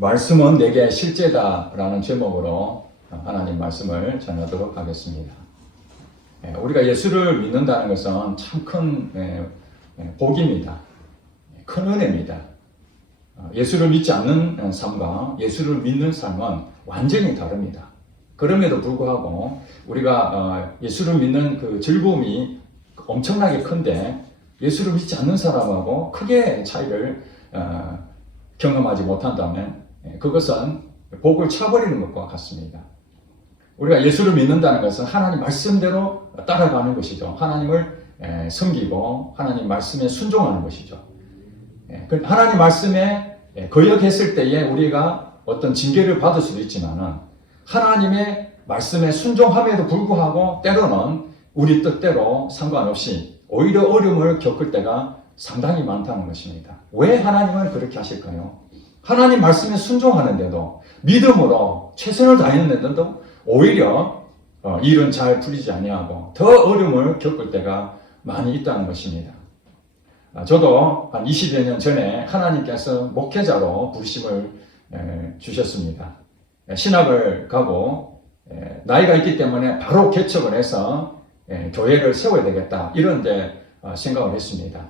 말씀은 내게 실제다라는 제목으로 하나님 말씀을 전하도록 하겠습니다. 우리가 예수를 믿는다는 것은 참 큰 복입니다. 큰 은혜입니다. 예수를 믿지 않는 삶과 예수를 믿는 삶은 완전히 다릅니다. 그럼에도 불구하고 우리가 예수를 믿는 그 즐거움이 엄청나게 큰데 예수를 믿지 않는 사람하고 크게 차이를 경험하지 못한다면 그것은 복을 차버리는 것과 같습니다. 우리가 예수를 믿는다는 것은 하나님 말씀대로 따라가는 것이죠. 하나님을 섬기고 하나님 말씀에 순종하는 것이죠. 하나님 말씀에 거역했을 때에 우리가 어떤 징계를 받을 수도 있지만은 하나님의 말씀에 순종함에도 불구하고 때로는 우리 뜻대로 상관없이 오히려 어려움을 겪을 때가 상당히 많다는 것입니다. 왜 하나님은 그렇게 하실까요? 하나님 말씀에 순종하는데도 믿음으로 최선을 다했는데도 오히려 일은 잘 풀리지 아니하고 더 어려움을 겪을 때가 많이 있다는 것입니다. 저도 한 20여 년 전에 하나님께서 목회자로 부르심을 주셨습니다. 신학을 가고 나이가 있기 때문에 바로 개척을 해서 교회를 세워야 되겠다 이런 데 생각을 했습니다.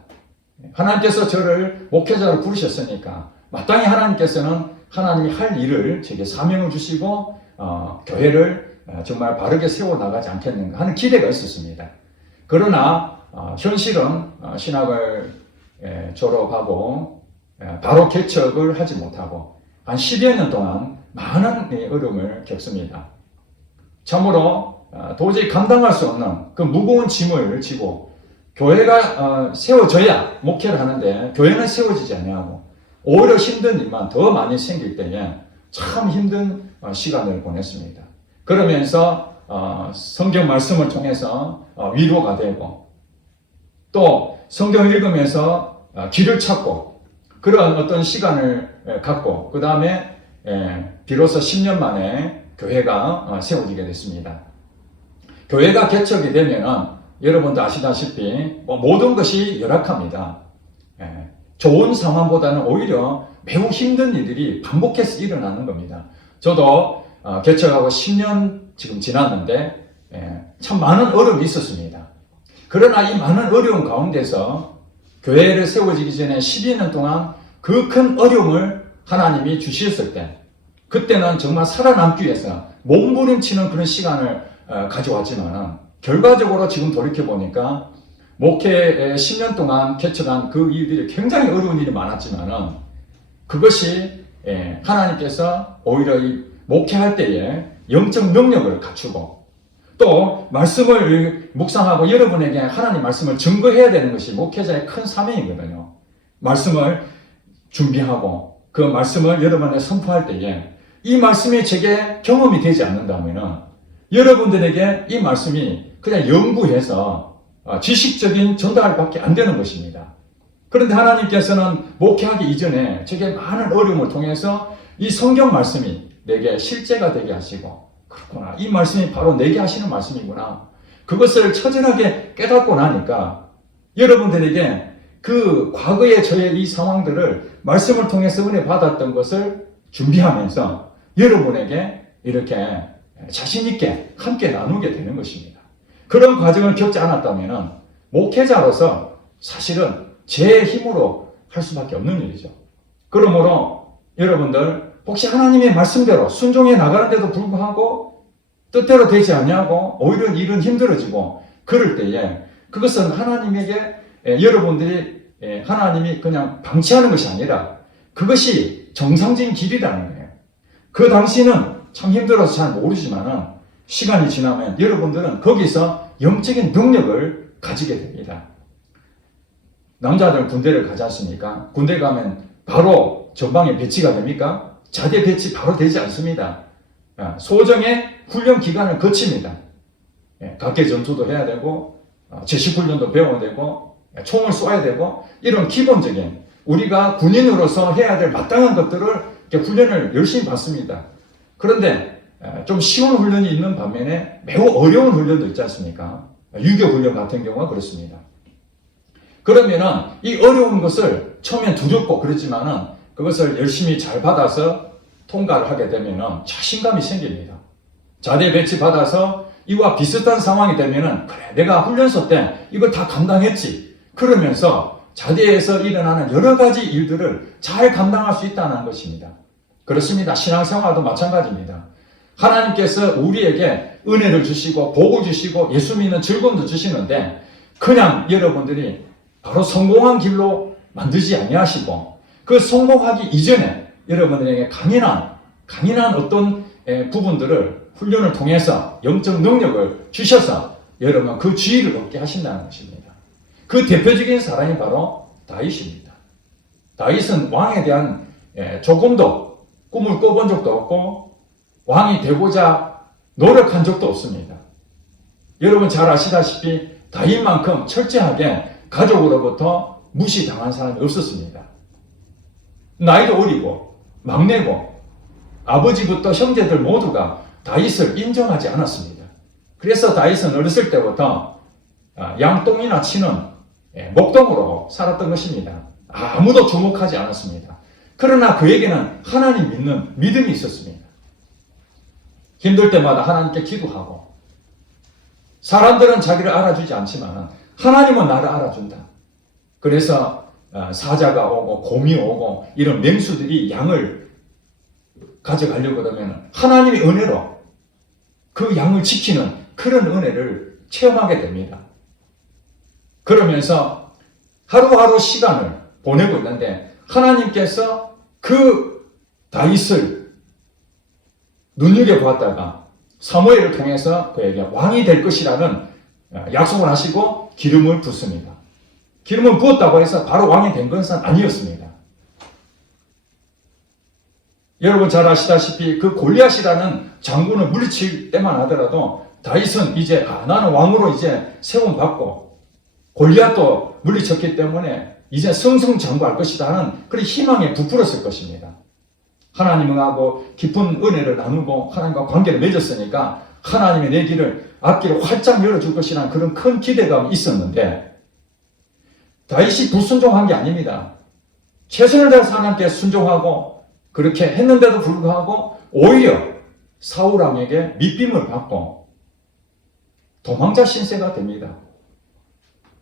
하나님께서 저를 목회자로 부르셨으니까 마땅히 하나님께서는 하나님이 할 일을 제게 사명을 주시고 교회를 정말 바르게 세워나가지 않겠는가 하는 기대가 있었습니다. 그러나 현실은 신학을 졸업하고 바로 개척을 하지 못하고 한 10여 년 동안 많은 어려움을 겪습니다. 참으로 도저히 감당할 수 없는 그 무거운 짐을 지고 교회가 세워져야 목회를 하는데 교회는 세워지지 않냐고 오히려 힘든 일만 더 많이 생길 때에 참 힘든 시간을 보냈습니다. 그러면서 성경 말씀을 통해서 위로가 되고 또 성경을 읽으면서 길을 찾고 그런 어떤 시간을 갖고 그 다음에 비로소 10년 만에 교회가 세워지게 됐습니다. 교회가 개척이 되면은 여러분도 아시다시피 모든 것이 열악합니다. 좋은 상황보다는 오히려 매우 힘든 일들이 반복해서 일어나는 겁니다. 저도 개척하고 10년 지금 지났는데 참 많은 어려움이 있었습니다. 그러나 이 많은 어려움 가운데서 교회를 세워지기 전에 12년 동안 그 큰 어려움을 하나님이 주셨을 때 그때는 정말 살아남기 위해서 몸부림치는 그런 시간을 가져왔지만 결과적으로 지금 돌이켜보니까 목회 10년 동안 개척한 그 일들이 굉장히 어려운 일이 많았지만 그것이 하나님께서 오히려 이 목회할 때에 영적 능력을 갖추고 또 말씀을 묵상하고 여러분에게 하나님 말씀을 증거해야 되는 것이 목회자의 큰 사명이거든요. 말씀을 준비하고 그 말씀을 여러분에게 선포할 때에 이 말씀이 제게 경험이 되지 않는다면 여러분들에게 이 말씀이 그냥 연구해서 지식적인 전달밖에 안 되는 것입니다. 그런데 하나님께서는 목회하기 이전에 제게 많은 어려움을 통해서 이 성경 말씀이 내게 실제가 되게 하시고 그렇구나. 이 말씀이 바로 내게 하시는 말씀이구나. 그것을 처절하게 깨닫고 나니까 여러분들에게 그 과거의 저의 이 상황들을 말씀을 통해서 은혜 받았던 것을 준비하면서 여러분에게 이렇게 자신있게 함께 나누게 되는 것입니다. 그런 과정을 겪지 않았다면 목회자로서 사실은 제 힘으로 할 수밖에 없는 일이죠. 그러므로 여러분들 혹시 하나님의 말씀대로 순종해 나가는데도 불구하고 뜻대로 되지 않냐고 오히려 일은 힘들어지고 그럴 때에 그것은 하나님에게 여러분들이 하나님이 그냥 방치하는 것이 아니라 그것이 정상적인 길이라는 거예요. 그 당시는 참 힘들어서 잘 모르지만 시간이 지나면 여러분들은 거기서 영적인 능력을 가지게 됩니다. 남자들은 군대를 가지 않습니까? 군대 가면 바로 전방에 배치가 됩니까? 자대 배치 바로 되지 않습니다. 소정의 훈련 기간을 거칩니다. 각계 전투도 해야 되고 제식훈련도 배워야 되고 총을 쏘아야 되고 이런 기본적인 우리가 군인으로서 해야 될 마땅한 것들을 훈련을 열심히 받습니다. 그런데 좀 쉬운 훈련이 있는 반면에 매우 어려운 훈련도 있지 않습니까? 유교 훈련 같은 경우가 그렇습니다. 그러면은 이 어려운 것을 처음엔 두렵고 그렇지만은 그것을 열심히 잘 받아서 통과를 하게 되면 자신감이 생깁니다. 자대 배치 받아서 이와 비슷한 상황이 되면 그래, 내가 훈련소 때 이걸 다 감당했지. 그러면서 자대에서 일어나는 여러 가지 일들을 잘 감당할 수 있다는 것입니다. 그렇습니다. 신앙생활도 마찬가지입니다. 하나님께서 우리에게 은혜를 주시고 복을 주시고 예수 믿는 즐거움도 주시는데 그냥 여러분들이 바로 성공한 길로 만들지 아니하시고 그 성공하기 이전에 여러분들에게 강인한 어떤 부분들을 훈련을 통해서 영적 능력을 주셔서 여러분 그 지위를 얻게 하신다는 것입니다. 그 대표적인 사람이 바로 다윗입니다. 다윗은 왕에 대한 조금도 꿈을 꿔본 적도 없고 왕이 되고자 노력한 적도 없습니다. 여러분 잘 아시다시피 다윗만큼 철저하게 가족으로부터 무시당한 사람이 없었습니다. 나이도 어리고 막내고 아버지부터 형제들 모두가 다윗을 인정하지 않았습니다. 그래서 다윗은 어렸을 때부터 양똥이나 치는 목동으로 살았던 것입니다. 아무도 주목하지 않았습니다. 그러나 그에게는 하나님 믿는 믿음이 있었습니다. 힘들 때마다 하나님께 기도하고 사람들은 자기를 알아주지 않지만 하나님은 나를 알아준다. 그래서 사자가 오고 곰이 오고 이런 맹수들이 양을 가져가려고 하면 하나님의 은혜로 그 양을 지키는 그런 은혜를 체험하게 됩니다. 그러면서 하루하루 시간을 보내고 있는데 하나님께서 그 다윗을 눈여겨보았다가 사무엘을 통해서 그에게 왕이 될 것이라는 약속을 하시고 기름을 붓습니다. 기름을 부었다고 해서 바로 왕이 된 것은 아니었습니다. 여러분 잘 아시다시피 그 골리앗이라는 장군을 물리칠 때만 하더라도 다윗은 이제 나는 왕으로 이제 세움받고 골리앗도 물리쳤기 때문에 이제 승승장구할 것이다 하는 그런 희망에 부풀었을 것입니다. 하나님하고 깊은 은혜를 나누고 하나님과 관계를 맺었으니까 하나님의 내 길을 앞길을 활짝 열어줄 것이라는 그런 큰 기대감이 있었는데 다윗이 불순종한 게 아닙니다. 최선을 다해서 하나님께 순종하고 그렇게 했는데도 불구하고 오히려 사울왕에게 밑빔을 받고 도망자 신세가 됩니다.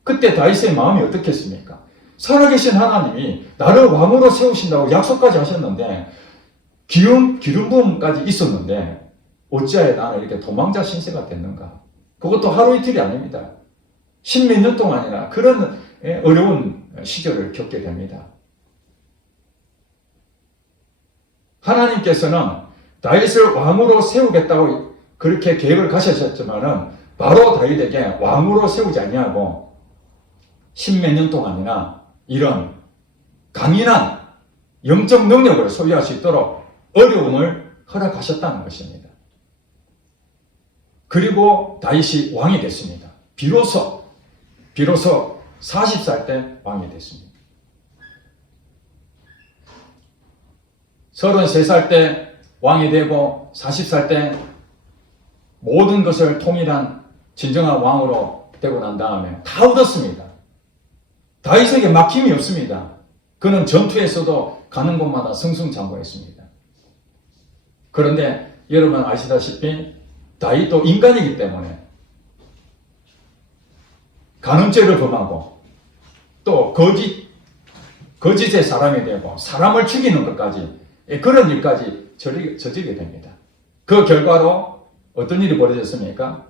그때 다윗의 마음이 어떻겠습니까? 살아계신 하나님이 나를 왕으로 세우신다고 약속까지 하셨는데 기름 부음까지 있었는데 어찌하여 나는 이렇게 도망자 신세가 됐는가? 그것도 하루 이틀이 아닙니다. 십몇 년 동안이나 그런 어려운 시절을 겪게 됩니다. 하나님께서는 다윗을 왕으로 세우겠다고 그렇게 계획을 가셨지만은 바로 다윗에게 왕으로 세우지 아니하고 십몇 년 동안이나 이런 강인한 영적 능력을 소유할 수 있도록 어려움을 허락하셨다는 것입니다. 그리고 다윗이 왕이 됐습니다. 비로소 40살 때 왕이 됐습니다. 33살 때 왕이 되고 40살 때 모든 것을 통일한 진정한 왕으로 되고 난 다음에 다 얻었습니다. 다윗에게 막힘이 없습니다. 그는 전투에서도 가는 곳마다 승승장구했습니다. 그런데 여러분 아시다시피 다윗도 인간이기 때문에 간음죄를 범하고 또 거짓의 사람이 되고 사람을 죽이는 것까지 그런 일까지 저지르게 됩니다. 그 결과로 어떤 일이 벌어졌습니까?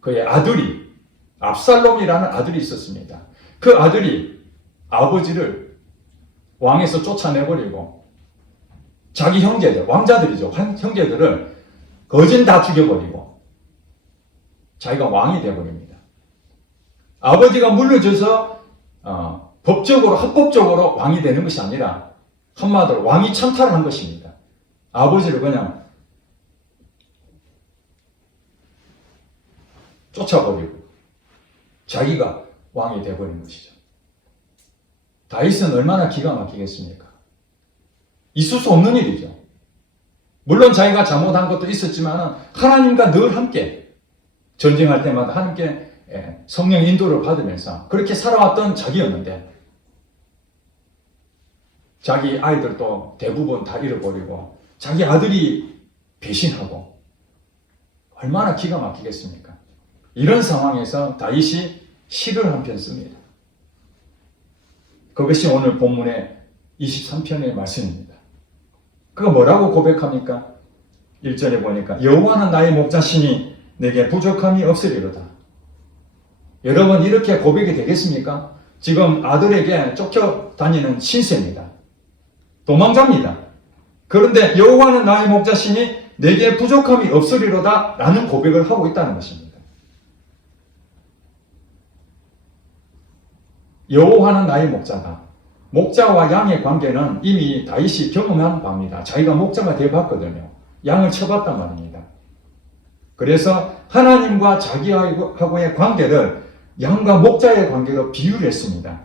그의 아들이 압살롬이라는 아들이 있었습니다. 그 아들이 아버지를 왕에서 쫓아내버리고 자기 형제들, 왕자들이죠. 형제들을 거진 다 죽여버리고 자기가 왕이 되어버립니다. 아버지가 물려줘서 법적으로 합법적으로 왕이 되는 것이 아니라 한마디로 왕이 창탈을 한 것입니다. 아버지를 그냥 쫓아버리고 자기가 왕이 되어버린 것이죠. 다윗은 얼마나 기가 막히겠습니까? 있을 수 없는 일이죠. 물론 자기가 잘못한 것도 있었지만 하나님과 늘 함께 전쟁할 때마다 하나님께 성령 인도를 받으면서 그렇게 살아왔던 자기였는데 자기 아이들도 대부분 다 잃어버리고 자기 아들이 배신하고 얼마나 기가 막히겠습니까? 이런 상황에서 다윗이 시를 한 편 씁니다. 그것이 오늘 본문의 23편의 말씀입니다. 그가 뭐라고 고백합니까? 1절에 보니까 여호와는 나의 목자시니 내게 부족함이 없으리로다. 여러분 이렇게 고백이 되겠습니까? 지금 아들에게 쫓겨다니는 신세입니다. 도망자입니다. 그런데 여호와는 나의 목자시니 내게 부족함이 없으리로다 라는 고백을 하고 있다는 것입니다. 여호와는 나의 목자다. 목자와 양의 관계는 이미 다윗이 경험한 바입니다. 자기가 목자가 되어봤거든요. 양을 쳐봤단 말입니다. 그래서 하나님과 자기하고의 관계를 양과 목자의 관계로 비유를 했습니다.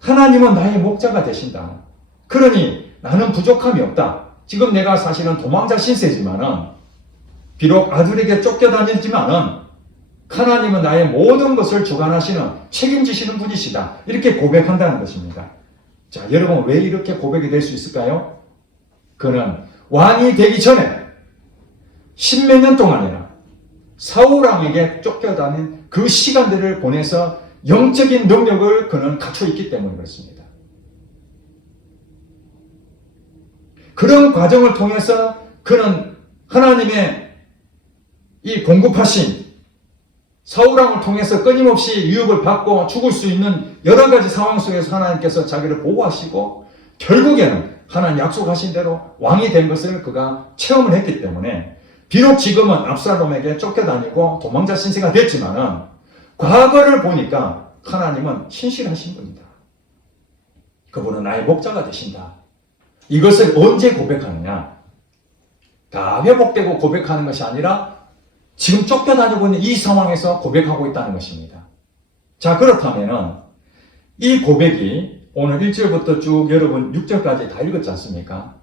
하나님은 나의 목자가 되신다. 그러니 나는 부족함이 없다. 지금 내가 사실은 도망자 신세지만은 비록 아들에게 쫓겨다니지만은 하나님은 나의 모든 것을 주관하시는 책임지시는 분이시다. 이렇게 고백한다는 것입니다. 자, 여러분 왜 이렇게 고백이 될 수 있을까요? 그는 왕이 되기 전에 십몇 년 동안이나 사울왕에게 쫓겨다닌 그 시간들을 보내서 영적인 능력을 그는 갖춰 있기 때문에 그렇습니다. 그런 과정을 통해서 그는 하나님의 이 공급하신 사울왕을 통해서 끊임없이 유혹을 받고 죽을 수 있는 여러 가지 상황 속에서 하나님께서 자기를 보호하시고 결국에는 하나님 약속하신 대로 왕이 된 것을 그가 체험을 했기 때문에 비록 지금은 압살롬에게 쫓겨다니고 도망자 신세가 됐지만은 과거를 보니까 하나님은 신실하신 분이다. 그분은 나의 목자가 되신다. 이것을 언제 고백하느냐? 다 회복되고 고백하는 것이 아니라 지금 쫓겨다니고 있는 이 상황에서 고백하고 있다는 것입니다. 자, 그렇다면은 이 고백이 오늘 1절부터 쭉 여러분 6절까지 다 읽었지 않습니까?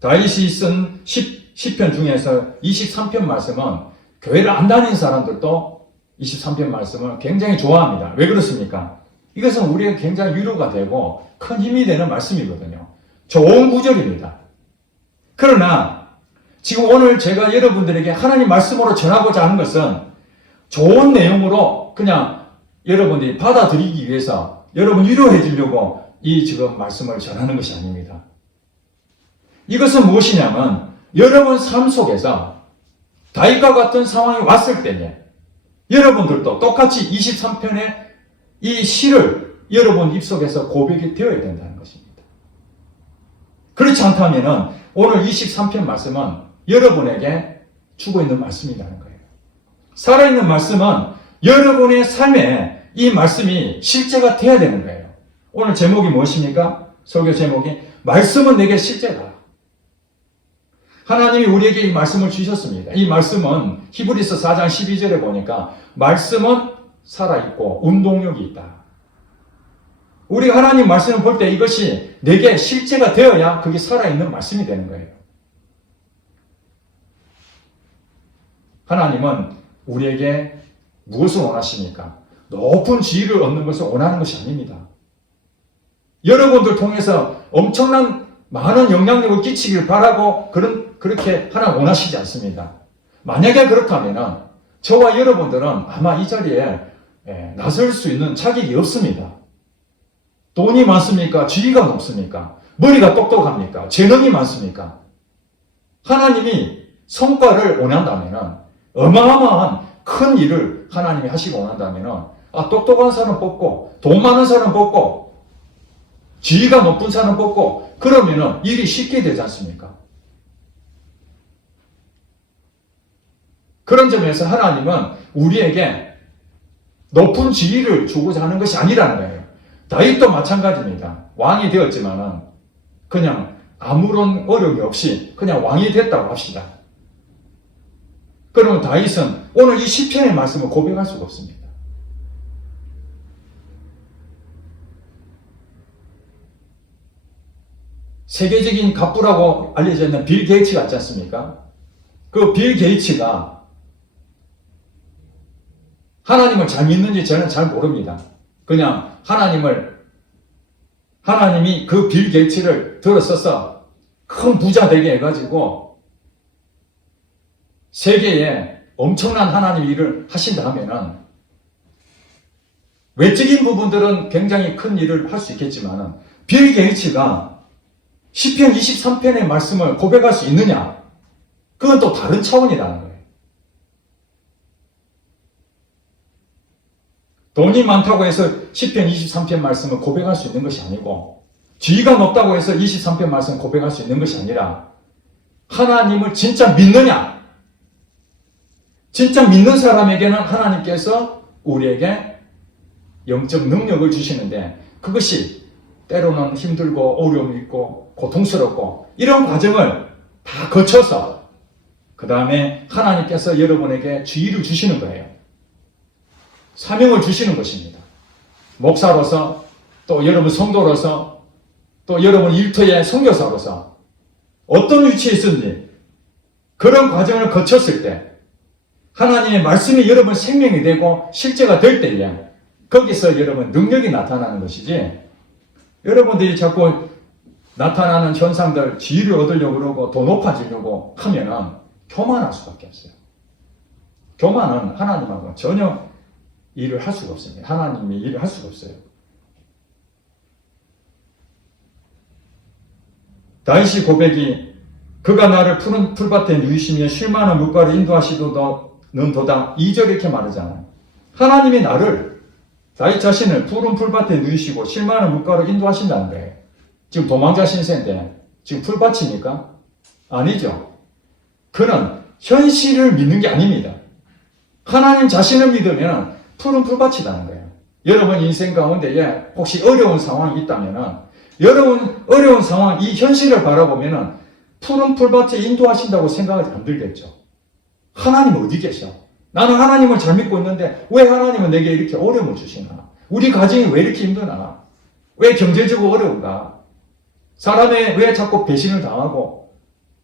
다윗이 쓴 시편 중에서 23편 말씀은 교회를 안 다니는 사람들도 23편 말씀을 굉장히 좋아합니다. 왜 그렇습니까? 이것은 우리에게 굉장히 위로가 되고 큰 힘이 되는 말씀이거든요. 좋은 구절입니다. 그러나 지금 오늘 제가 여러분들에게 하나님 말씀으로 전하고자 하는 것은 좋은 내용으로 그냥 여러분들이 받아들이기 위해서 여러분 위로해 주려고 이 지금 말씀을 전하는 것이 아닙니다. 이것은 무엇이냐면 여러분 삶 속에서 다윗과 같은 상황이 왔을 때에 여러분들도 똑같이 23편의 이 시를 여러분 입속에서 고백이 되어야 된다는 것입니다. 그렇지 않다면 오늘 23편 말씀은 여러분에게 주고 있는 말씀이라는 거예요. 살아있는 말씀은 여러분의 삶에 이 말씀이 실제가 돼야 되는 거예요. 오늘 제목이 무엇입니까? 설교 제목이 말씀은 내게 실제다. 하나님이 우리에게 이 말씀을 주셨습니다. 이 말씀은 히브리서 4장 12절에 보니까 말씀은 살아있고 운동력이 있다. 우리가 하나님 말씀을 볼 때 이것이 내게 실제가 되어야 그게 살아있는 말씀이 되는 거예요. 하나님은 우리에게 무엇을 원하십니까? 높은 지위를 얻는 것을 원하는 것이 아닙니다. 여러분들 통해서 엄청난 많은 영향력을 끼치길 바라고 그렇게 하나님 원하시지 않습니다. 만약에 그렇다면 저와 여러분들은 아마 이 자리에 나설 수 있는 자격이 없습니다. 돈이 많습니까? 지위가 높습니까? 머리가 똑똑합니까? 재능이 많습니까? 하나님이 성과를 원한다면 어마어마한 큰 일을 하나님이 하시고 원한다면 똑똑한 사람 뽑고 돈 많은 사람 뽑고 지위가 높은 사람 뽑고 그러면 일이 쉽게 되지 않습니까? 그런 점에서 하나님은 우리에게 높은 지위를 주고자 하는 것이 아니라는 거예요. 다윗도 마찬가지입니다. 왕이 되었지만은 그냥 아무런 어려움이 없이 그냥 왕이 됐다고 합시다. 그러면 다윗은 오늘 이 시편의 말씀을 고백할 수가 없습니다. 세계적인 갑부라고 알려져 있는 빌 게이츠가 있지 않습니까? 그 빌 게이츠가 하나님을 잘 믿는지 저는 잘 모릅니다. 그냥 하나님이 그 빌 게이츠를 들어서서 큰 부자 되게 해가지고 세계에 엄청난 하나님 일을 하신다 하면은 외적인 부분들은 굉장히 큰 일을 할 수 있겠지만 빌 게이츠가 시편 23편의 말씀을 고백할 수 있느냐? 그건 또 다른 차원이라는 거예요. 돈이 많다고 해서 시편 23편 말씀을 고백할 수 있는 것이 아니고 지위가 높다고 해서 23편 말씀을 고백할 수 있는 것이 아니라 하나님을 진짜 믿느냐? 진짜 믿는 사람에게는 하나님께서 우리에게 영적 능력을 주시는데 그것이 때로는 힘들고 어려움이 있고 고통스럽고 이런 과정을 다 거쳐서 그 다음에 하나님께서 여러분에게 지위를 주시는 거예요. 사명을 주시는 것입니다. 목사로서 또 여러분 성도로서 또 여러분 일터의 선교사로서 어떤 위치에 있든지 그런 과정을 거쳤을 때 하나님의 말씀이 여러분 생명이 되고 실제가 될 때에 거기서 여러분 능력이 나타나는 것이지 여러분들이 자꾸 나타나는 현상들 지위를 얻으려고 그러고 더 높아지려고 하면은 교만할 수밖에 없어요. 교만은 하나님하고 전혀 일을 할 수가 없습니다. 하나님이 일을 할 수가 없어요. 다윗의 고백이 그가 나를 푸른 풀밭에 누이시며 쉴만한 물가로 인도하시도는 도다 2절 이렇게 말하잖아요. 하나님이 나를 다윗 자신을 푸른 풀밭에 누이시고 쉴만한 물가로 인도하신다는 거예요. 지금 도망자 신세인데 지금 풀밭입니까? 아니죠. 그는 현실을 믿는 게 아닙니다. 하나님 자신을 믿으면 푸른 풀밭이라는 거예요. 여러분 인생 가운데에 혹시 어려운 상황이 있다면 여러분 어려운 상황 이 현실을 바라보면 푸른 풀밭에 인도하신다고 생각이 안 들겠죠. 하나님 어디 계셔? 나는 하나님을 잘 믿고 있는데 왜 하나님은 내게 이렇게 어려움을 주시나? 우리 가정이 왜 이렇게 힘드나? 왜 경제적으로 어려운가? 사람의 왜 자꾸 배신을 당하고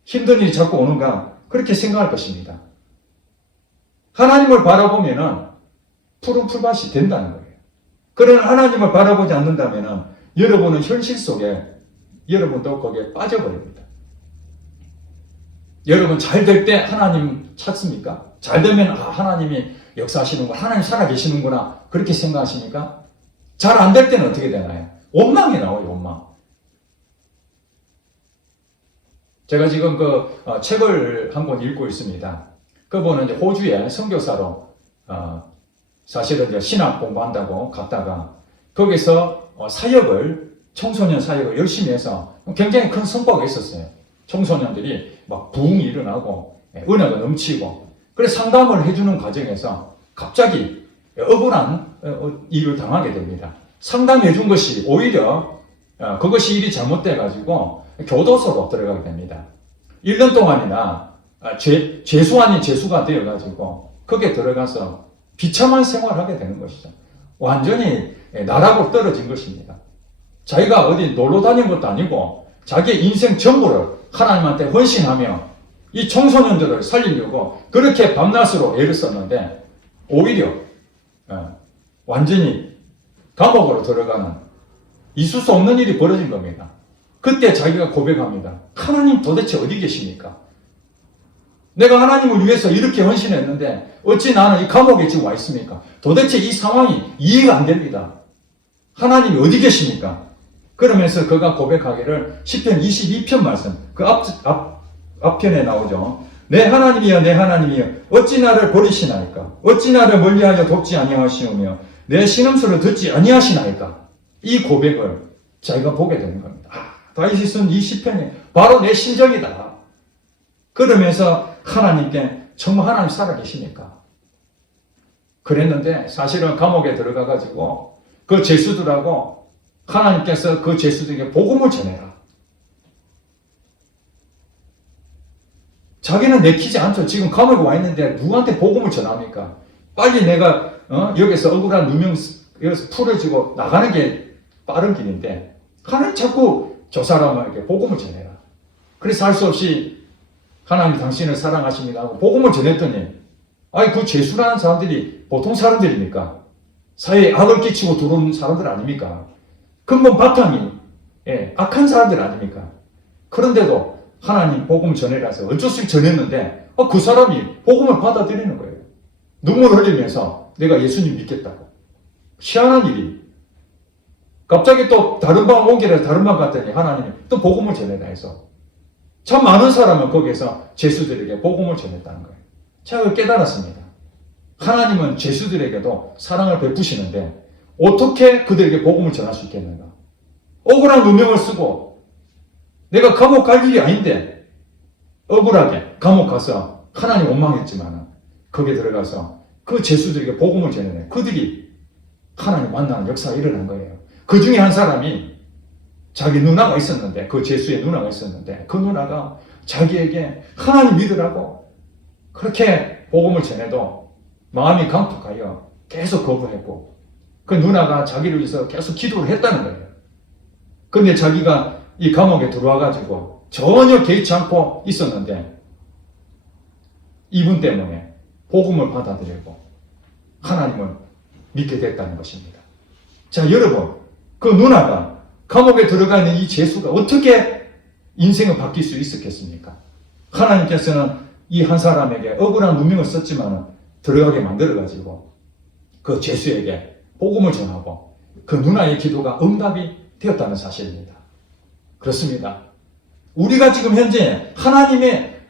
힘든 일이 자꾸 오는가? 그렇게 생각할 것입니다. 하나님을 바라보면은 푸른 풀밭이 된다는 거예요. 그러나 하나님을 바라보지 않는다면은 여러분은 현실 속에 여러분도 거기에 빠져버립니다. 여러분 잘 될 때 하나님 찾습니까? 잘 되면 하나님이 역사하시는구나. 하나님 살아계시는구나. 그렇게 생각하십니까? 잘 안 될 때는 어떻게 되나요? 원망이 나와요. 원망. 제가 지금 책을 한 권 읽고 있습니다. 그분은 이제 호주에 선교사로 사실은 이제 신학 공부한다고 갔다가 거기서 사역을 청소년 사역을 열심히 해서 굉장히 큰 성과가 있었어요. 청소년들이 막 부흥이 일어나고 은혜가 넘치고 그래서 상담을 해주는 과정에서 갑자기 억울한 일을 당하게 됩니다. 상담해 준 것이 오히려 그것이 일이 잘못돼가지고 교도소로 들어가게 됩니다. 1년 동안이나 죄수 아닌 죄수가 되어가지고 거기에 들어가서 비참한 생활을 하게 되는 것이죠. 완전히 나락으로 떨어진 것입니다. 자기가 어디 놀러 다닌 것도 아니고 자기의 인생 전부를 하나님한테 헌신하며 이 청소년들을 살리려고 그렇게 밤낮으로 애를 썼는데 오히려 완전히 감옥으로 들어가는 있을 수 없는 일이 벌어진 겁니다. 그때 자기가 고백합니다. 하나님 도대체 어디 계십니까? 내가 하나님을 위해서 이렇게 헌신했는데 어찌 나는 이 감옥에 지금 와 있습니까? 도대체 이 상황이 이해가 안 됩니다. 하나님이 어디 계십니까? 그러면서 그가 고백하기를 시편 22편 말씀 그 앞편에 나오죠. 내 하나님이여 내 하나님이여 어찌 나를 버리시나이까? 어찌 나를 멀리하여 돕지 아니하시오며 내 신음소를 듣지 아니하시나이까? 이 고백을 자기가 보게 되는 겁니다. 다윗이 쓴 이 시편이 바로 내 심정이다. 그러면서 하나님께 정말 하나님 살아계십니까? 그랬는데 사실은 감옥에 들어가가지고 그 죄수들하고 하나님께서 그 죄수들에게 복음을 전해라. 자기는 내키지 않죠. 지금 감옥에 와 있는데 누구한테 복음을 전합니까? 빨리 내가 여기서 억울한 누명 여기서 풀어지고 나가는 게 빠른 길인데 하나님 자꾸 저 사람에게 복음을 전해라. 그래서 할 수 없이 하나님 당신을 사랑하십니다 하고 복음을 전했더니 그 죄수라는 사람들이 보통 사람들입니까? 사회에 악을 끼치고 들어오는 사람들 아닙니까? 근본 바탕이 악한 사람들 아닙니까? 그런데도 하나님 복음 전해라서 어쩔 수 없이 전했는데 그 사람이 복음을 받아들이는 거예요. 눈물 흘리면서 내가 예수님 믿겠다고. 희한한 일이. 갑자기 또 다른 방 오기를 다른 방 갔더니 하나님이 또 복음을 전해라 해서 참 많은 사람은 거기에서 죄수들에게 복음을 전했다는 거예요. 제가 그걸 깨달았습니다. 하나님은 죄수들에게도 사랑을 베푸시는데 어떻게 그들에게 복음을 전할 수 있겠는가? 억울한 누명을 쓰고 내가 감옥 갈 일이 아닌데 억울하게 감옥 가서 하나님 원망했지만 거기에 들어가서 그 죄수들에게 복음을 전해내 그들이 하나님 만나는 역사가 일어난 거예요. 그 중에 한 사람이 자기 누나가 있었는데 그 죄수의 누나가 있었는데 그 누나가 자기에게 하나님 믿으라고 그렇게 복음을 전해도 마음이 강팍하여 계속 거부했고 그 누나가 자기를 위해서 계속 기도를 했다는 거예요. 근데 자기가 이 감옥에 들어와가지고 전혀 개의치 않고 있었는데 이분 때문에 복음을 받아들이고 하나님을 믿게 됐다는 것입니다. 자, 여러분, 그 누나가 감옥에 들어가 있는 이 죄수가 어떻게 인생을 바뀔 수 있었겠습니까? 하나님께서는 이 한 사람에게 억울한 누명을 썼지만 들어가게 만들어가지고 그 죄수에게 복음을 전하고 그 누나의 기도가 응답이 되었다는 사실입니다. 그렇습니다. 우리가 지금 현재 하나님의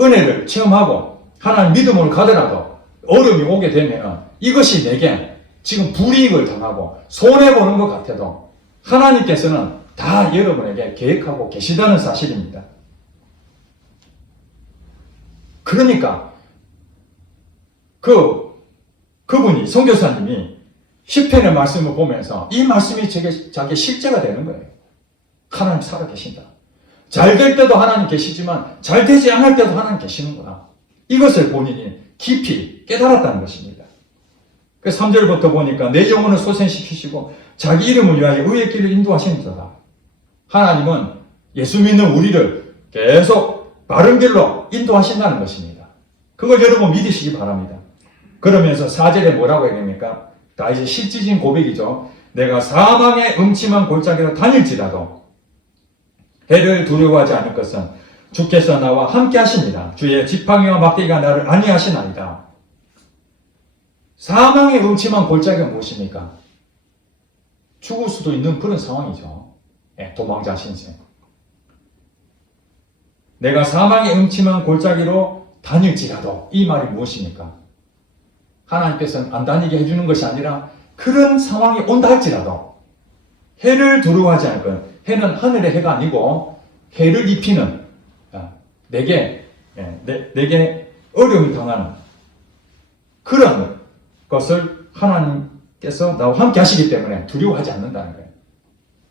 은혜를 체험하고 하나님 믿음을 가더라도 어려움이 오게 되면 이것이 내게 지금 불이익을 당하고 손해보는 것 같아도 하나님께서는 다 여러분에게 계획하고 계시다는 사실입니다. 그러니까 그분이 선교사님이 시편의 말씀을 보면서 이 말씀이 자기 실제가 되는 거예요. 하나님 살아계신다. 잘 될 때도 하나님 계시지만 잘 되지 않을 때도 하나님 계시는구나. 이것을 본인이 깊이 깨달았다는 것입니다. 그 3절부터 보니까 내 영혼을 소생시키시고 자기 이름을 위하여 의의 길을 인도하시는 자다. 하나님은 예수 믿는 우리를 계속 바른 길로 인도하신다는 것입니다. 그걸 여러분 믿으시기 바랍니다. 그러면서 4절에 뭐라고 얘기합니까? 다 이제 실질적인 고백이죠. 내가 사망의 음침한 골짜기로 다닐지라도 해를 두려워하지 않을 것은 주께서 나와 함께 하십니다. 주의 지팡이와 막대기가 나를 안위하시나이다. 사망의 음침한 골짜기가 무엇입니까? 죽을 수도 있는 그런 상황이죠. 도망자 신세. 내가 사망의 음침한 골짜기로 다닐지라도 이 말이 무엇입니까? 하나님께서는 안 다니게 해주는 것이 아니라 그런 상황이 온다 할지라도 해를 두려워하지 않을 것. 해는 하늘의 해가 아니고 해를 입히는 내게 어려움이 당하는 그런 것을 하나님께서 나와 함께 하시기 때문에 두려워하지 않는다는 거예요.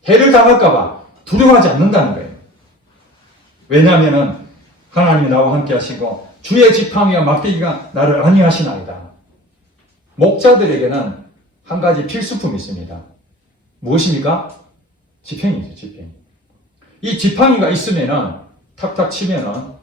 해를 당할까봐 두려워하지 않는다는 거예요. 왜냐하면 하나님이 나와 함께 하시고 주의 지팡이와 막대기가 나를 안위하시나이다. 목자들에게는 한 가지 필수품이 있습니다. 무엇입니까? 지팡이죠, 지팡이. 이 지팡이가 있으면은 탁탁 치면은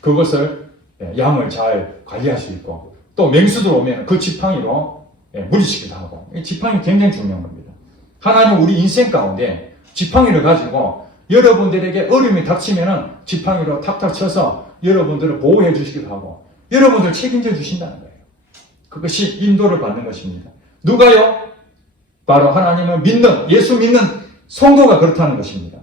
그것을 양을 잘 관리할 수 있고 또 맹수들 오면 그 지팡이로 물리치기도 하고 이 지팡이 굉장히 중요한 겁니다. 하나님 우리 인생 가운데 지팡이를 가지고 여러분들에게 어려움이 닥치면은 지팡이로 탁탁 쳐서 여러분들을 보호해 주시기도 하고 여러분들 책임져 주신다는 거예요. 그것이 인도를 받는 것입니다. 누가요? 바로 하나님을 믿는, 예수 믿는 성도가 그렇다는 것입니다.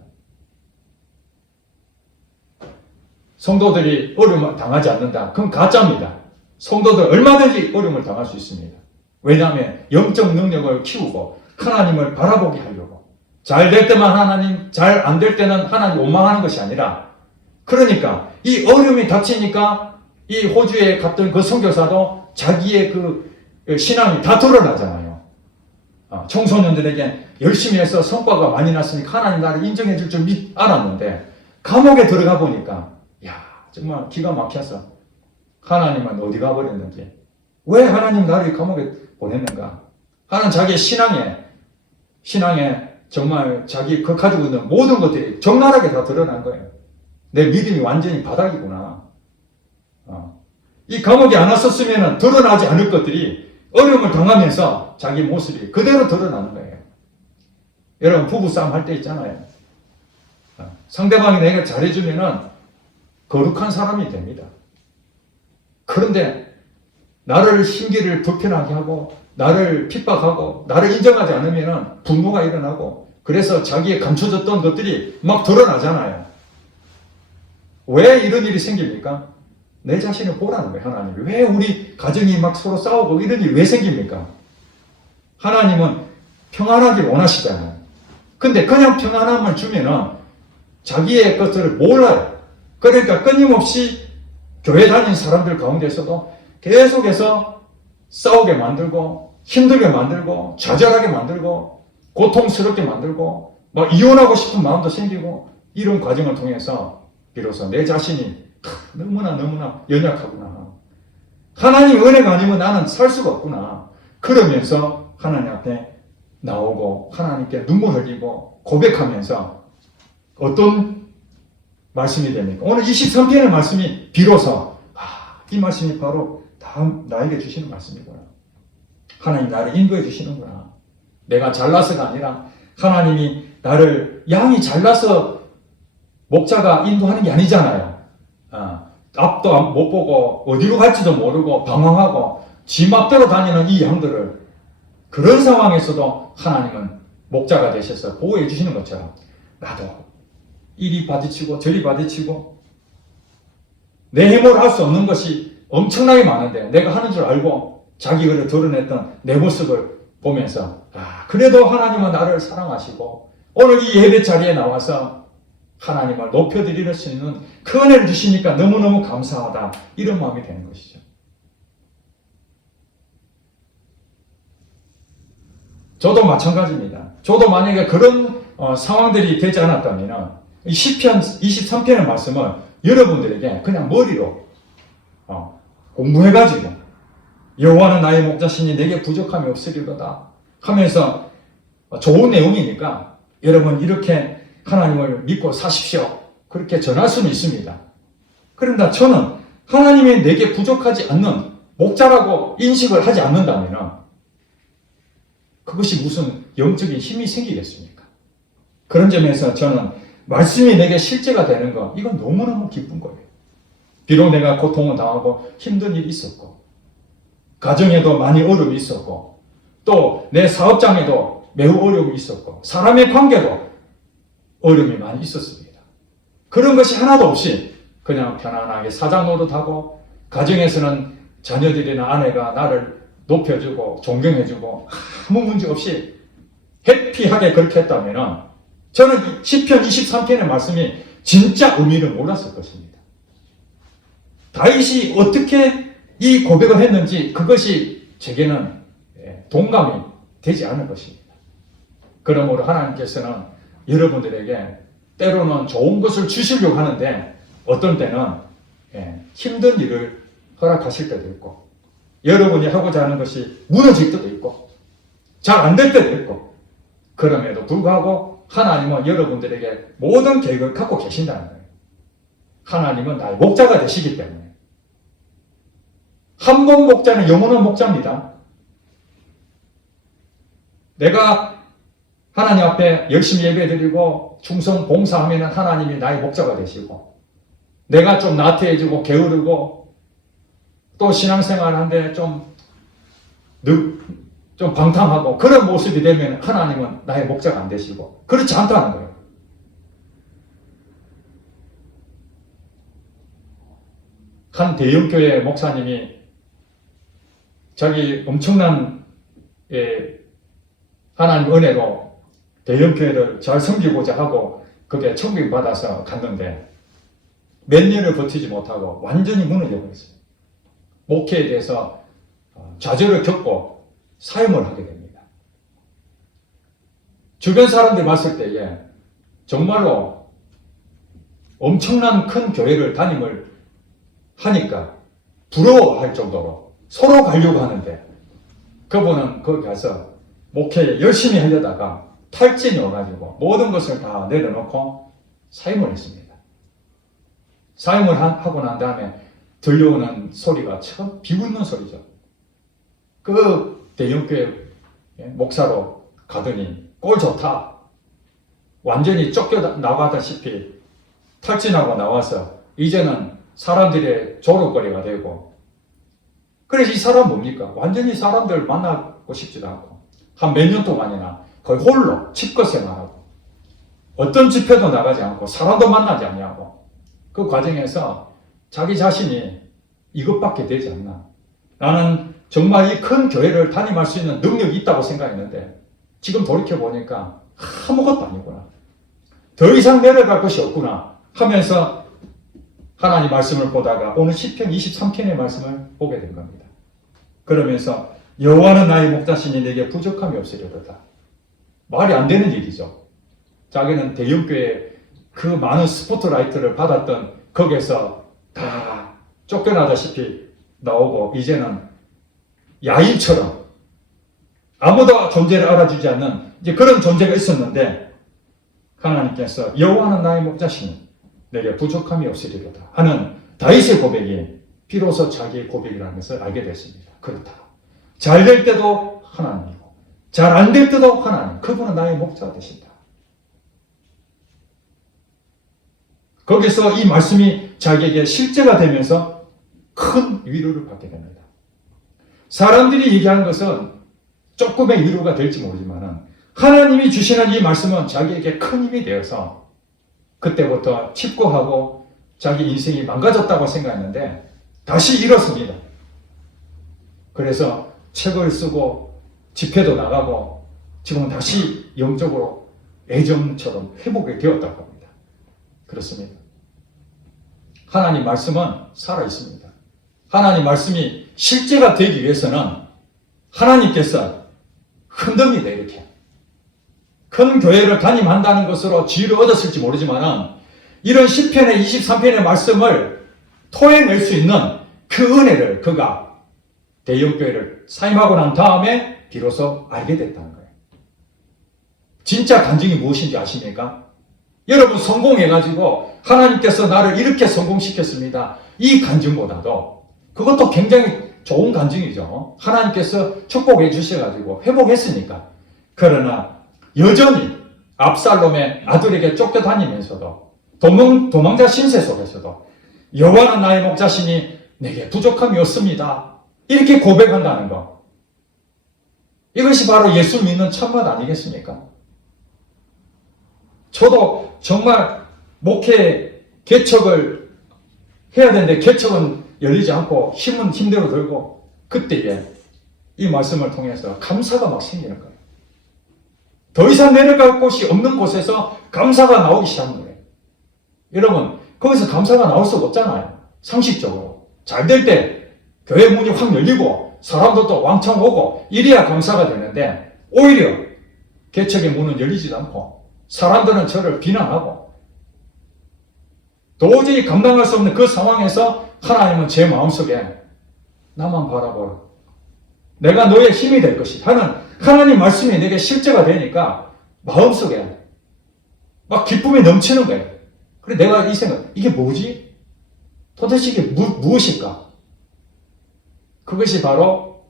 성도들이 어려움을 당하지 않는다. 그건 가짜입니다. 성도들 얼마든지 어려움을 당할 수 있습니다. 왜냐하면 영적 능력을 키우고 하나님을 바라보게 하려고. 잘 될 때만 하나님, 잘 안 될 때는 하나님 원망하는 것이 아니라 그러니까 이 어려움이 닥치니까 이 호주에 갔던 그 선교사도 자기의 그 신앙이 다 드러나잖아요. 청소년들에게 열심히 해서 성과가 많이 났으니까 하나님 나를 인정해 줄 줄 알았는데 감옥에 들어가 보니까 정말 기가 막혀서 하나님은 어디 가버렸는지 왜 하나님 나를 감옥에 보냈는가? 하나님 자기의 신앙에 정말 자기 그 가지고 있는 모든 것들이 적나라하게 다 드러난 거예요. 내 믿음이 완전히 바닥이구나. 이 감옥에 안 왔었으면 드러나지 않을 것들이 어려움을 당하면서 자기 모습이 그대로 드러나는 거예요. 여러분 부부싸움 할 때 있잖아요. 상대방이 내가 잘해주면은 거룩한 사람이 됩니다. 그런데 나를 심기를 불편하게 하고 나를 핍박하고 나를 인정하지 않으면 분노가 일어나고 그래서 자기의 감춰졌던 것들이 막 드러나잖아요. 왜 이런 일이 생깁니까? 내 자신을 보라는 거예요. 하나님이. 왜 우리 가정이 막 서로 싸우고 이런 일이 왜 생깁니까? 하나님은 평안하길 원하시잖아요. 근데 그냥 평안함을 주면은 자기의 것들을 몰라요. 그러니까 끊임없이 교회 다니는 사람들 가운데서도 계속해서 싸우게 만들고 힘들게 만들고 좌절하게 만들고 고통스럽게 만들고 막 이혼하고 싶은 마음도 생기고 이런 과정을 통해서 비로소 내 자신이 너무나 연약하구나. 하나님 은혜가 아니면 나는 살 수가 없구나. 그러면서 하나님 앞에 나오고 하나님께 눈물 흘리고 고백하면서 어떤 말씀이 됩니까? 오늘 23편의 말씀이 비로소 이 말씀이 바로 나에게 주시는 말씀이구나. 하나님 나를 인도해 주시는구나. 내가 잘나서가 아니라 하나님이 나를 양이 잘나서 목자가 인도하는 게 아니잖아요. 앞도 못 보고 어디로 갈지도 모르고 방황하고 지 맘대로 다니는 이 양들을 그런 상황에서도 하나님은 목자가 되셔서 보호해 주시는 것처럼 나도 이리 바디치고 저리 바디치고 내 힘으로 할 수 없는 것이 엄청나게 많은데 내가 하는 줄 알고 자기 의를 드러냈던 내 모습을 보면서 그래도 하나님은 나를 사랑하시고 오늘 이 예배 자리에 나와서 하나님을 높여드릴 수 있는 그 은혜를 주시니까 너무너무 감사하다 이런 마음이 되는 것이죠. 저도 마찬가지입니다. 저도 만약에 그런 상황들이 되지 않았다면 시편 23편의 말씀을 여러분들에게 그냥 머리로 공부해가지고 여호와는 나의 목자시니 내게 부족함이 없으리로다 하면서 좋은 내용이니까 여러분 이렇게 하나님을 믿고 사십시오. 그렇게 전할 수는 있습니다. 그런데 저는 하나님이 내게 부족하지 않는 목자라고 인식을 하지 않는다면 그것이 무슨 영적인 힘이 생기겠습니까? 그런 점에서 저는 말씀이 내게 실제가 되는 거 이건 너무너무 기쁜 거예요. 비록 내가 고통을 당하고 힘든 일이 있었고 가정에도 많이 어려움이 있었고 또 내 사업장에도 매우 어려움이 있었고 사람의 관계도 어려움이 많이 있었습니다. 그런 것이 하나도 없이 그냥 편안하게 사장 노릇하고 가정에서는 자녀들이나 아내가 나를 높여주고 존경해주고 아무 문제 없이 해피하게 그렇게 했다면 저는 시편 23편의 말씀이 진짜 의미를 몰랐을 것입니다. 다윗이 어떻게 이 고백을 했는지 그것이 제게는 동감이 되지 않을 것입니다. 그러므로 하나님께서는 여러분들에게 때로는 좋은 것을 주시려고 하는데 어떤 때는 힘든 일을 허락하실 때도 있고 여러분이 하고자 하는 것이 무너질 때도 있고 잘 안 될 때도 있고 그럼에도 불구하고 하나님은 여러분들에게 모든 계획을 갖고 계신다는 거예요. 하나님은 나의 목자가 되시기 때문에 한 번 목자는 영원한 목자입니다. 내가 하나님 앞에 열심히 예배드리고 충성 봉사하면 하나님이 나의 목자가 되시고 내가 좀 나태해지고 게으르고 또 신앙생활하는데 좀 방탕하고 그런 모습이 되면 하나님은 나의 목자가 안 되시고 그렇지 않다는 거예요. 한 대형교회 목사님이 자기 엄청난 하나님 은혜로 대형교회를 잘 섬기고자 하고 그게 청빙 받아서 갔는데 몇 년을 버티지 못하고 완전히 무너져 버렸어요. 목회에 대해서 좌절을 겪고 사임을 하게 됩니다. 주변 사람들이 봤을 때에 정말로 엄청난 큰 교회를 담임을 하니까 부러워할 정도로 서로 가려고 하는데 그분은 거기 가서 목회에 열심히 하려다가 탈진이 와가지고 모든 것을 다 내려놓고 사임을 했습니다. 사임을 하고 난 다음에 들려오는 소리가 참 비웃는 소리죠. 그 대형교회 목사로 가더니 꼴 좋다. 완전히 쫓겨나가다시피 탈진하고 나와서 이제는 사람들의 조롱거리가 되고, 그래서 이 사람 뭡니까? 완전히 사람들 만나고 싶지도 않고 한 몇 년 동안이나 거의 홀로 집거 생활하고 어떤 집회도 나가지 않고 사람도 만나지 않냐고, 그 과정에서 자기 자신이 이것밖에 되지 않나, 나는 정말 이 큰 교회를 담임할 수 있는 능력이 있다고 생각했는데 지금 돌이켜보니까 아무것도 아니구나, 더 이상 내려갈 것이 없구나 하면서 하나님 말씀을 보다가 오늘 시편 23편의 말씀을 보게 된 겁니다. 그러면서 여호와는 나의 목자시니 내게 부족함이 없으리로다. 말이 안 되는 얘기죠. 자기는 대형교회 그 많은 스포트라이트를 받았던 거기에서 다 쫓겨나다시피 나오고 이제는 야인처럼 아무도 존재를 알아주지 않는 이제 그런 존재가 있었는데, 하나님께서 여호와는 나의 목자시니 내게 부족함이 없으리로다 하는 다윗의 고백이 비로소 자기의 고백이라는 것을 알게 됐습니다. 그렇다. 잘 될 때도 하나님이고 잘 안 될 때도 하나님, 그분은 나의 목자가 되신다. 거기서 이 말씀이 자기에게 실제가 되면서 큰 위로를 받게 됩니다. 사람들이 얘기하는 것은 조금의 위로가 될지 모르지만 하나님이 주시는 이 말씀은 자기에게 큰 힘이 되어서 그때부터 칩고하고 자기 인생이 망가졌다고 생각했는데 다시 일었습니다. 그래서 책을 쓰고 집회도 나가고 지금은 다시 영적으로 애정처럼 회복이 되었다고 합니다. 그렇습니다. 하나님 말씀은 살아있습니다. 하나님 말씀이 실제가 되기 위해서는 하나님께서 흔듭니다. 이렇게 큰 교회를 담임한다는 것으로 지위를 얻었을지 모르지만 이런 시편의 23편의 말씀을 토해낼 수 있는 그 은혜를 그가 대형교회를 사임하고 난 다음에 비로소 알게 됐다는 거예요. 진짜 간증이 무엇인지 아십니까? 여러분 성공해가지고 하나님께서 나를 이렇게 성공시켰습니다, 이 간증보다도 그것도 굉장히 좋은 간증이죠. 하나님께서 축복해 주셔가지고 회복했으니까. 그러나 여전히 압살롬의 아들에게 쫓겨다니면서도 도망자 신세 속에서도 여호와는 나의 목자시니 내게 부족함이 없습니다, 이렇게 고백한다는 것, 이것이 바로 예수 믿는 참맛 아니겠습니까? 저도 정말 목회 개척을 해야 되는데 개척은 열리지 않고 힘은 힘대로 들고, 그때에 이 말씀을 통해서 감사가 막 생기는 거예요. 더 이상 내려갈 곳이 없는 곳에서 감사가 나오기 시작하는 거예요. 여러분, 거기서 감사가 나올 수가 없잖아요. 상식적으로. 잘 될 때 교회 문이 확 열리고 사람들도 왕창 오고 이래야 감사가 되는데, 오히려 개척의 문은 열리지도 않고 사람들은 저를 비난하고 도저히 감당할 수 없는 그 상황에서 하나님은 제 마음속에 나만 바라보라, 내가 너의 힘이 될 것이다 하는 하나님 말씀이 내게 실제가 되니까 마음속에 막 기쁨이 넘치는 거예요. 그래 내가 이 생각, 이게 뭐지? 도대체 이게 무엇일까? 그것이 바로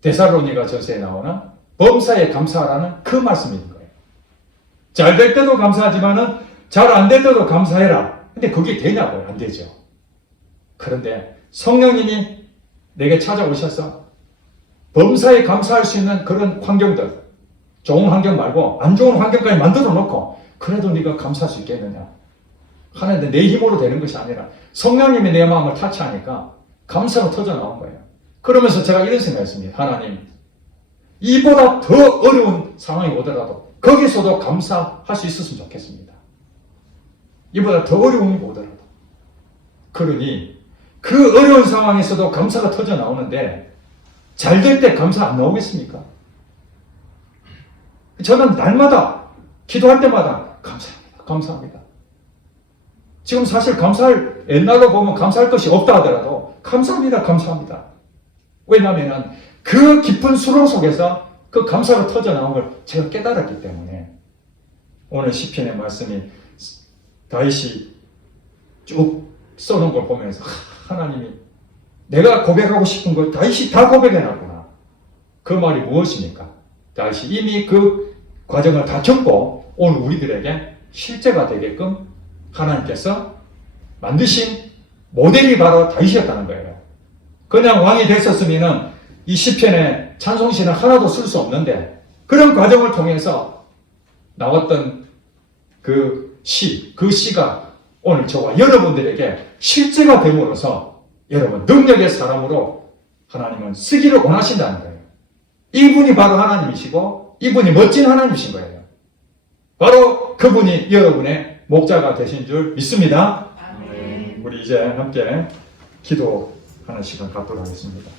데살로니가 전서에 나오는 범사에 감사하라는 그 말씀인 거예요. 잘 될 때도 감사하지만은 잘 안 될 때도 감사해라. 근데 그게 되냐고요? 안 되죠. 그런데 성령님이 내게 찾아오셔서 범사에 감사할 수 있는 그런 환경들, 좋은 환경 말고 안 좋은 환경까지 만들어 놓고 그래도 네가 감사할 수 있겠느냐 하는데, 내 힘으로 되는 것이 아니라 성령님이 내 마음을 타치하니까 감사가 터져 나온 거예요. 그러면서 제가 이런 생각했습니다. 하나님, 이보다 더 어려운 상황이 오더라도 거기서도 감사할 수 있었으면 좋겠습니다. 이보다 더 어려움이 오더라도. 그러니 그 어려운 상황에서도 감사가 터져 나오는데 잘 될 때 감사 안 나오겠습니까? 저는 날마다 기도할 때마다 감사합니다. 감사합니다. 지금 사실 감사할, 옛날로 보면 감사할 것이 없다 하더라도 감사합니다. 감사합니다. 왜냐하면 그 깊은 수렁 속에서 그 감사가 터져 나온 걸 제가 깨달았기 때문에 오늘 시편의 말씀이 다윗이 쭉 써놓은 걸 보면서 하나님이 내가 고백하고 싶은 걸 다윗이 다 고백해놨구나. 그 말이 무엇입니까? 다윗이 이미 그 과정을 다 겪고 오늘 우리들에게 실제가 되게끔 하나님께서 만드신 모델이 바로 다윗이었다는 거예요. 그냥 왕이 됐었으면 이 시편에 찬송시는 하나도 쓸 수 없는데 그런 과정을 통해서 나왔던 그 시가 오늘 저와 여러분들에게 실제가 됨으로써 여러분 능력의 사람으로 하나님은 쓰기를 원하신다는 거예요. 이분이 바로 하나님이시고 이분이 멋진 하나님이신 거예요. 바로 그분이 여러분의 목자가 되신 줄 믿습니다. 아멘. 우리 이제 함께 기도하는 시간 갖도록 하겠습니다.